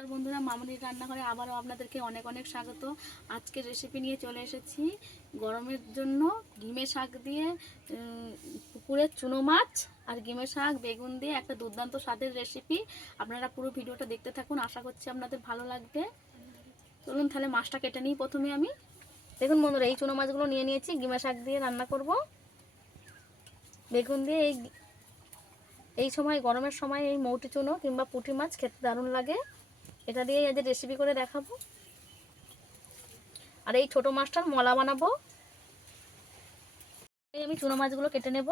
নমস্কার বন্ধুরা, মামুনির রান্নাঘরে আবারও আপনাদেরকে অনেক অনেক স্বাগত। আজকের রেসিপি নিয়ে চলে এসেছি গরমের জন্য ঘিমে শাক দিয়ে পুকুরের চুনো মাছ আর ঘিমে শাক বেগুন দিয়ে একটা দুর্দান্ত স্বাদের রেসিপি। আপনারা পুরো ভিডিওটা দেখতে থাকুন, আশা করছি আপনাদের ভালো লাগবে। চলুন তাহলে মাছটা কেটে নিই। প্রথমে আমি দেখুন বন্ধুরা, এই চুনো মাছগুলো নিয়ে নিয়েছি, ঘিমে শাক দিয়ে রান্না করব বেগুন দিয়ে। এই সময় গরমের সময় এই মৌটি চুনো কিংবা পুঁটি মাছ খেতে দারুণ লাগে। এটা দিয়ে আজ রেসিপি করে দেখাবো। আর এই ছোট মাছটার মলা বানাবো। এই আমি চুনো মাছগুলো কেটে নেব।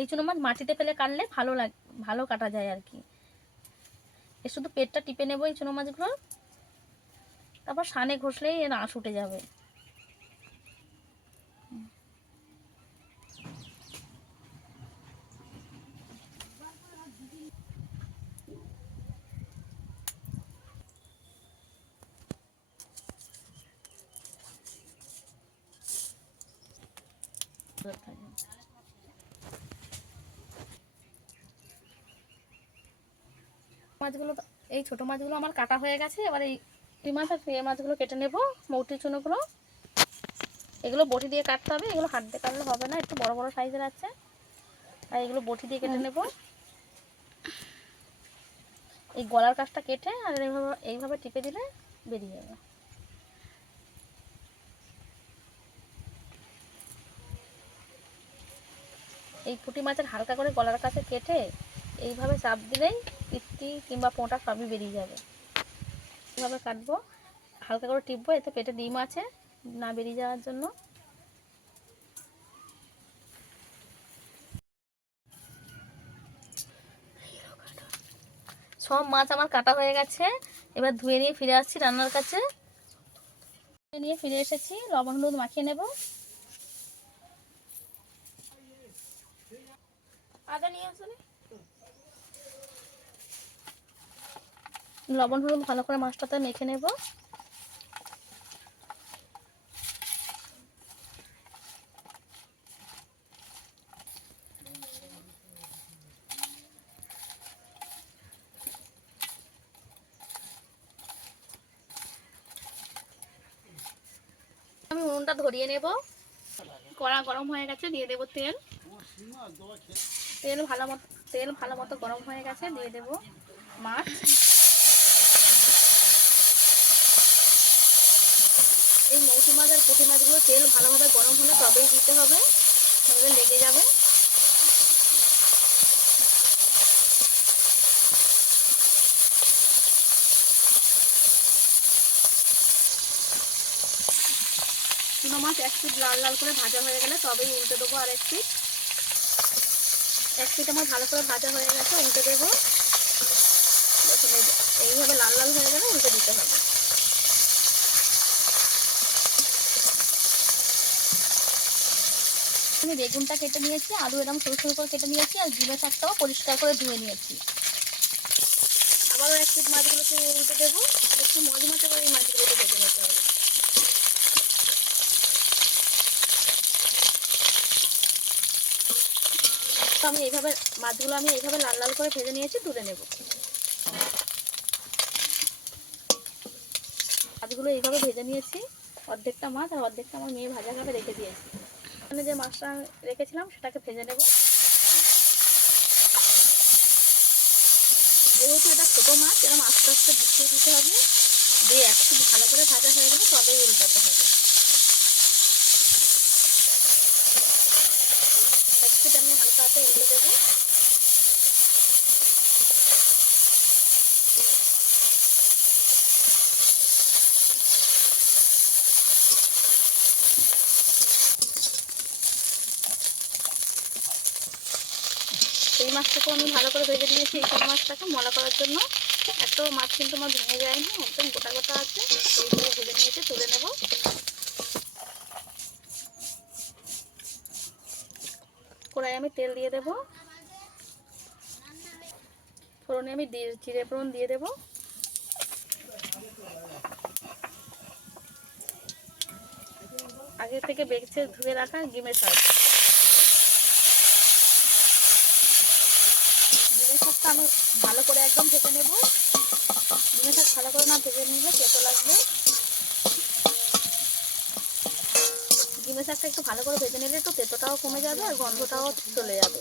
এই চুনো মাছ মাটিতে ফেলে কাটলে ভালো কাটা যায় আর কি। এর শুধু পেটটা টিপে নেব এই চুনো মাছগুলো, তারপর সানে ঘষলেই এর আঁশ উঠে যাবে। মাছগুলো এই ছোট মাছগুলো আমার কাটা হয়ে গেছে। এবার এই মাছ আর এই মাছগুলো কেটে নেব, মৌটি চুনোগুলো। এগুলো বটি দিয়ে কাটতে হবে, এগুলো হাত দিয়ে কাটলে হবে না, একটু বড় বড় সাইজের আছে, আর এগুলো বটি দিয়ে কেটে নেব। এই গলার কাছটা কেটে আর এইভাবে টিপে দিলে বেরিয়ে যাবে। এই পুঁটি মাছের হালকা করে গলার কাছে কেটে এইভাবে চাপ দিলেই পিত্তি কিংবা পোঁটা সবই বেরিয়ে যাবে। এইভাবে কাটবো, হালকা করে টিপবো, এতে পেটে ডিম আছে না বেরিয়ে যাওয়ার জন্য। সব মাছ আমার কাটা হয়ে গেছে। এবার ধুয়ে নিয়ে ফিরে আসছি রান্নার কাছে। নিয়ে ফিরে এসেছি, লবণ হলুদ মাখিয়ে নেব। আদা নিয়ে আসুন। লবণ হলুদ ভালো করে মাছটাতে মেখে নেব। আমি উনুনটা ধরিয়ে নেব। কড়া গরম হয়ে গেছে, দিয়ে দেব তেল। তেল ভালো মতো গরম হয়ে গেছে, দিয়ে দেব মাছ। এই মৌটি মাছ আর পুঁটি মাছগুলো তেল ভালোভাবে গরম হলে তবেই দিতে হবে, নইলে লেগে যাবে। চুনো মাছ এক পিঠ লাল লাল করে ভাজা হয়ে গেলে তবেই উল্টে দেবো। আর এক পিঠ আমার ভালো করে ভাজা হয়ে গেছে, উল্টে দেবো। এইভাবে লাল লাল হয়ে গেলে উল্টে দিতে হবে। আমি বেগুনটা কেটে নিয়েছি, আলু এরকম সরু সরু করে কেটে নিয়েছি, আর ঘিমে শাকটাও পরিষ্কার করে ধুয়ে নিয়েছি। আবারও এক পিঠ মাছগুলোকে উল্টে দেবো, একটু মজমচে করে এই মাছগুলোকে ভেজে নিতে হবে। তো মাছগুলো আমি এইভাবে লাল লাল করে ভেজে নিয়েছি, তুলে নেব। মাছগুলো এইভাবে ভেজে নিয়েছি, অর্ধেকটা মাছ আর অর্ধেকটা আমার মেয়ে ভাজা খাবে রেখে দিয়েছি। এখানে যে মাছটা রেখেছিলাম সেটাকে ভেজে নেব। যেহেতু এটা ছোটো মাছ, এরকম আস্তে আস্তে গুছিয়ে দিতে হবে, দিয়ে একটু ভালো করে ভাজা হয়ে গেলে তবেই উল্টাতে হবে। একটু আমি হালকা হাতে উল্টে দেবো। এই মাছটাকেও আমি ভালো করে ভেজে নিয়েছি। এই ছোটো মাছটাকে মলা করার জন্য একটাও মাছ কিন্তু আমার ভেঙে যায়নি, একদম গোটা গোটা আছে। এইভাবে ভেজে নিয়েছি, তুলে নেব। কড়াই আমি তেল দিয়ে দেবো, ফোড়নে আমি জিরে ফোড়ন দিয়ে দেবো। আগে থেকে বেছে ধুয়ে রাখা ঘিমে শাকটা আমি ভালো করে একদম ভেজে নেব। ডিমের শাক ভালো করে না ভেজে নিলে তেতো লাগবে। ডিমের শাকটা একটু ভালো করে ভেজে নিলে একটু তেতোটাও কমে যাবে আর গন্ধটাও চলে যাবে।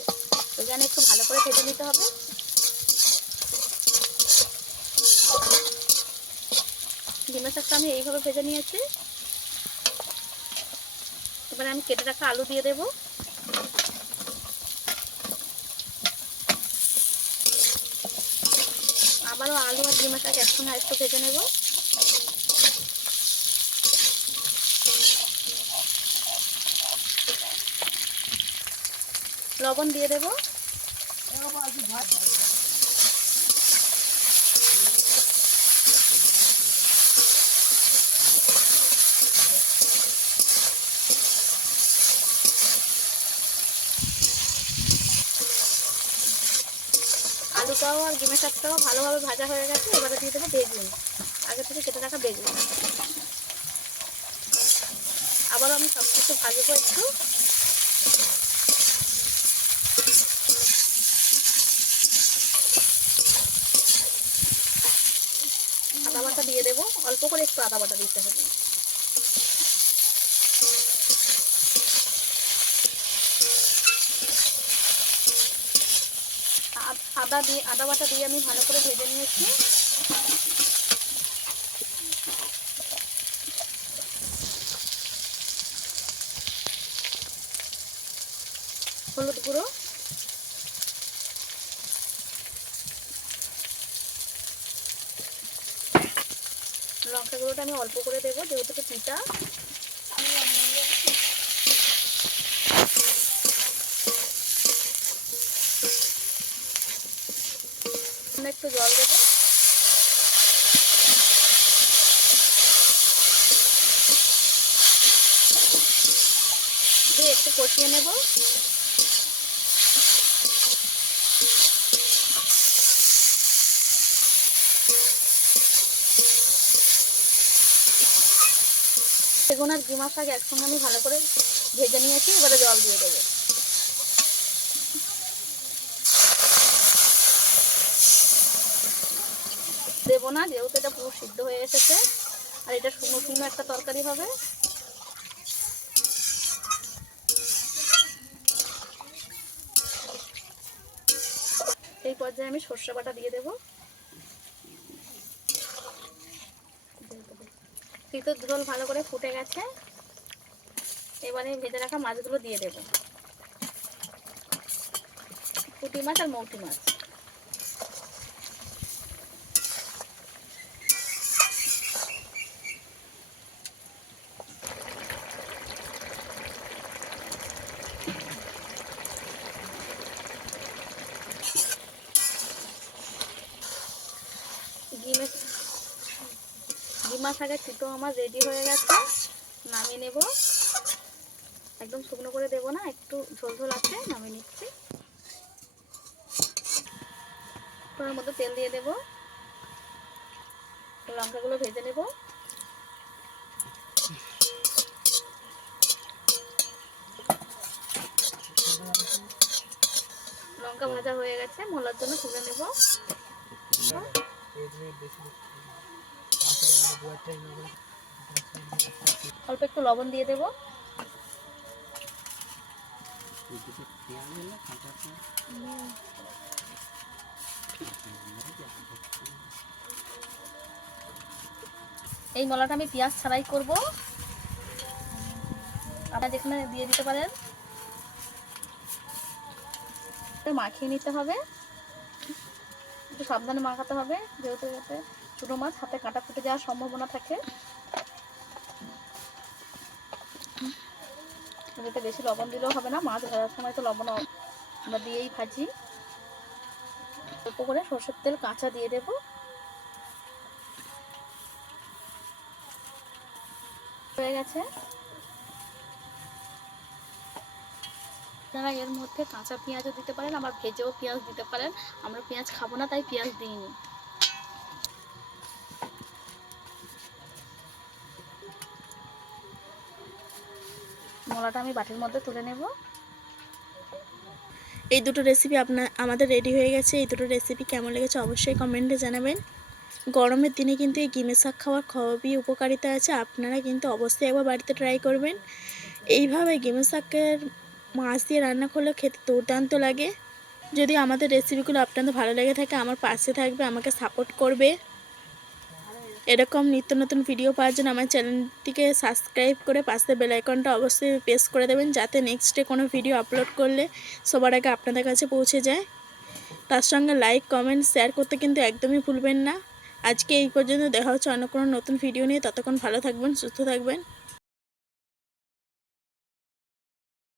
ওই জন্য একটু ভালো করে ভেজে নিতে হবে। ডিমের শাকটা আমি এইভাবে ভেজে নিয়েছি। এবারে আমি কেটে রাখা আলু দিয়ে দেবো। আবারও আলু আর ডিমের শাক একসঙ্গে একটু ভেজে নেব। লবণ দিয়ে দেব। আলুটাও আর ডিমের শাকটাও ভালোভাবে ভাজা হয়ে গেছে। এবারে দিয়ে দেবো বেগুন, আগে থেকে কেটে রাখা বেগুন। আবারও আমি সব কিছু ভাজবো একটু। আদা বাটা দিয়ে দেবো, অল্প করে একটু আদা বাটা দিতে হবে। আদা বাটা দিয়ে আমি ভালো করে ভেজে নিয়েছি। হলুদ গুঁড়ো, লঙ্কা গুঁড়োটা আমি অল্প করে দেবো যেহেতু পিঠা। একটু জল দেবো। দিয়ে একটু কষিয়ে নেব। বেগুন আর ডিমের শাক একসঙ্গে আমি ভালো করে ভেজে নিয়েছি। এবারে জল দিয়ে দেবো। দেবো না, যেহেতু এটা পুরো সিদ্ধ হয়ে এসেছে আর এটা শুকনো শুকনো একটা তরকারি হবে। এই পর্যায়ে আমি সর্ষে বাটা দিয়ে দেবো। তিতোর ঝোল ভালো করে ফুটে গেছে। এবারে ভেজে রাখা মাছগুলো দিয়ে দেবো, পুঁটি মাছ আর মৌটি মাছ। ডিমের শাকের চিতো আমার রেডি হয়ে গেছে, নামিয়ে নেব। একদম শুকনো করে দেবো না, একটু ঝোল ঝোল আছে, নামিয়ে নিচ্ছি। ওর মধ্যে তেল দিয়ে দেবো, লঙ্কাগুলো ভেজে নেব। লঙ্কা ভাজা হয়ে গেছে, মোলার জন্য তুলে নেব। অল্প একটু লবণ দিয়ে দেবো। এই মলাটা আমি পেঁয়াজ ছাড়াই করব, আপনারা যেখানে দিয়ে দিতে পারেন। মাখিয়ে নিতে হবে, একটু সাবধানে মাখাতে হবে যেহেতু যাতে ছোটো মাছ হাতে কাঁটা ফুটে যাওয়ার সম্ভাবনা থাকে। এতে বেশি লবণ দিলেও হবে না, মাছ ভাজার সময় তো লবণ আমরা দিয়েই ভাজি। অল্প করে সরষের তেল কাঁচা দিয়ে দেব। হয়ে গেছে। আপনারা এর মধ্যে কাঁচা পেঁয়াজও দিতে পারেন, আবার ভেজেও পেঁয়াজ দিতে পারেন। আমরা পেঁয়াজ খাবো না তাই পেঁয়াজ দিইনি। মলাটা আমি বাটির মধ্যে তুলে নেব। এই দুটো রেসিপি আমাদের রেডি হয়ে গেছে। এই দুটো রেসিপি কেমন লেগেছে অবশ্যই কমেন্টে জানাবেন। গরমের দিনে কিন্তু এই গিমের শাক খাওয়ার খুবই উপকারিতা আছে, আপনারা কিন্তু অবশ্যই একবার বাড়িতে ট্রাই করবেন। এইভাবে গিমের শাকের মাছ দিয়ে রান্না করলে খেতে দুর্দান্ত লাগে। যদি আমাদের রেসিপিগুলো আপনাদের ভালো লেগে থাকে আমার পাশে থাকবে, আমাকে সাপোর্ট করবে। এরকম নিত্য নতুন ভিডিও পাওয়ার জন্য আমার চ্যানেলটিকে সাবস্ক্রাইব করে পাশে বেল আইকনটা অবশ্যই প্রেস করে দেবেন, যাতে নেক্সটে কোনো ভিডিও আপলোড করলে সবার আগে আপনাদের কাছে পৌঁছে যায়। তার সঙ্গে লাইক কমেন্ট শেয়ার করতে কিন্তু একদমই ভুলবেন না। আজকে এই পর্যন্ত, দেখা হচ্ছে অন্য কোনো নতুন ভিডিও নিয়ে। ততক্ষণ ভালো থাকবেন, সুস্থ থাকবেন।